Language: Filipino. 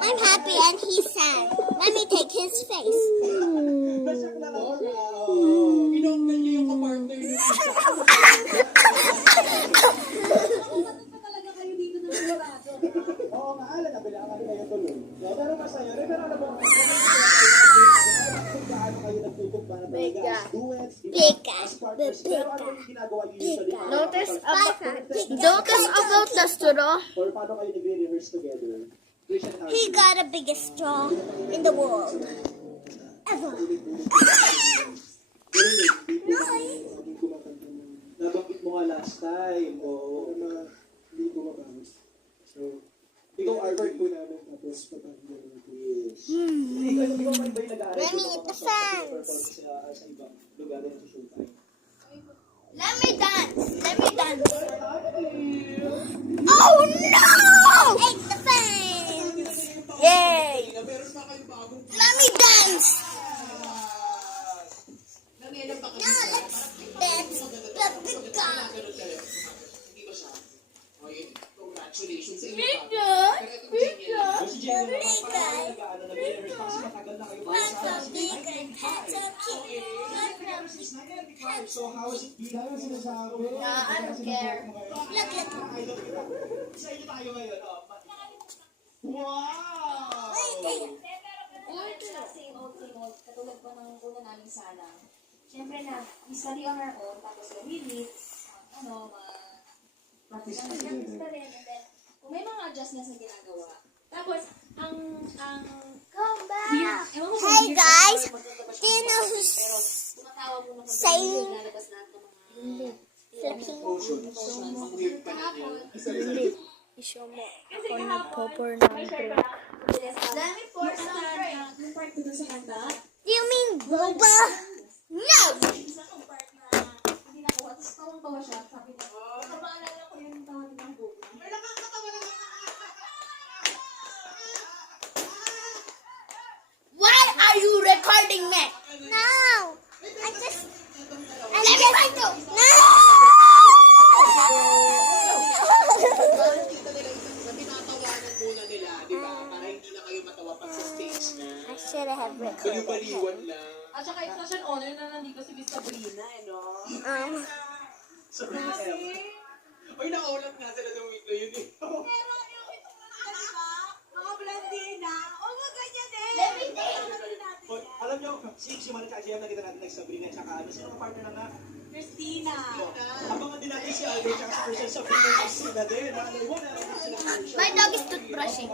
I'm happy and he's sad. Let me take his face. Pinonggan niyo yung kapartner niyo. Oo nga, alam na bilangan kayo tuloy. Pero masaya rin, pero alam mo, kung gaano kayo nagtutog para talaga as duets, as partners, pero ano yung ginagawa niyo usually? Notice about the straw. Or paano kayo nag-rehearse together? He got the biggest straw in the world. Ever. Nabanggit mo nga last time, o hindi ko mabanggit. So, ikaw Albert po namin, tapos patanggal ng yes. Ikaw man ba yung nag-aaral Let me sa eat the mga fans. sa ibang lugar sa showtime? Let me dance. Let me dance. Oh no! Ate the fans. Yay! Let me dance. No, let's dance. Let me go. Congratulations sa inyo. So how is it? I don't care. Sa inyo tayo ngayon. Wow! Same old. Katulad po ng una namin sana. Siyempre na, we study on our own, tapos we meet, practice pa rin. And then, kung may mga adjustments na ginagawa. Tapos, ang Come back. ewan ko kung Hey weird guys, or magkakaba siya do you know pero who's tumatawag mo na kami, saying lalabas lahat ng mga Philippines? Show mo. Ako nagpo-pour ng drink. Let me pour some drink. Yung part ko dun sa kanta, Do you mean boba? No! isa kong part na hindi nakuha. Tapos tawang-tawa siya. Sabi niya, kapaalala ko yung tawag ng buko. Why are you recording me? No! I just... No! Tinatawanan muna nila, di ba? Para hindi na kayo matawa pag sa stage na. I should have recorded Baliwan him. lang. At saka it's such an honor na nandito si Miss Sabrina, no? Sorry, Em. Uy, nakaulat nga sila ng week na yun eh. Alam nyo, si Marika Jam nakita natin like Sabrina tsaka ano, sino ang partner na nga? Christina! Abangan din natin si Albert tsaka si Christian Sabrina Christina din. Ano, wala na sila. My dog is toothbrushing.